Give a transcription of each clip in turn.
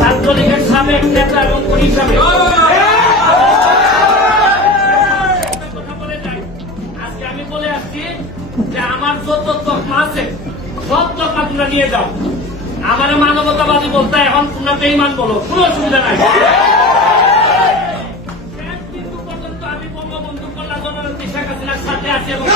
ছাত্রলীগের সাবেক নেতা এবং কর্মী হিসাবে একটা কথা বলে যাই। আজকে আমি বলে আসছি যে আমার যত তকমা আছে সব তকমা তোমরা নিয়ে যাও। আমার মানবতাবাদী বলতে এখন তোমরা বেইমান বলো কোনো অসুবিধা নাই। আমি বঙ্গবন্ধু কন্যা শেখ হাসিনার সাথে আছি এবং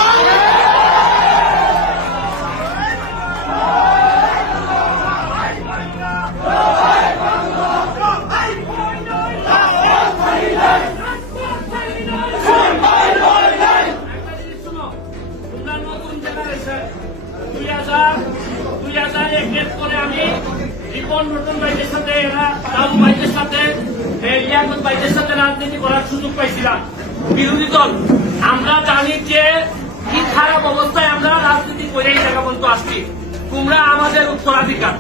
দুই হাজার দুই হাজার একের পরে আমি রিপন রতন ভাইদের সাথে এরা ভাইদের সাথে এ, লিয়াকত ভাইদের সাথে রাজনীতি করার সুযোগ পাইছিলাম। বিরোধী দল আমরা জানি যে কি খারাপ অবস্থায় আমরা রাজনীতি করে এই জায়গা পর্যন্ত আসছি। তোমরা আমাদের উত্তরাধিকার।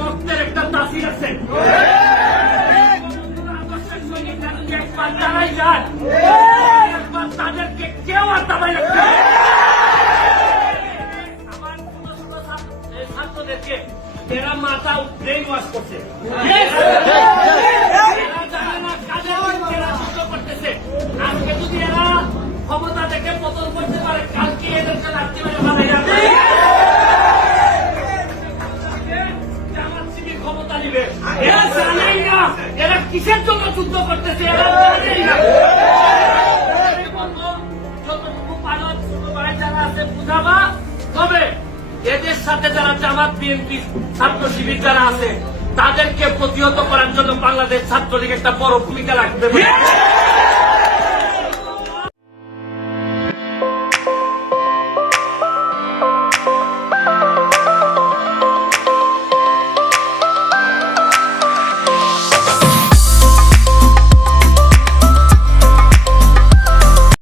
রক্তের একটা তাসির আছে। একবার যায়, এরা মাথা ব্রেন ওয়াশ করছে। আজকে যদি এরা ক্ষমতা থেকে পতন করতে পারে কালকে এদেরকে রাখতে পারে মাথায় যাবে। ক্ষমতা নিবে। এরা জানেই না এরা কিসের জন্য যুদ্ধ করতেছে এরা জানেই না। যতটুকু পারো ছোট ভাই যারা আছে বুঝাবা। তবে এদের সাথে যারা জামাত, বিএনপি, ছাত্র শিবির যারা আছে, তাদেরকে প্রতিহত করার জন্য বাংলাদেশ ছাত্রলীগ একটা বড় ভূমিকা রাখবে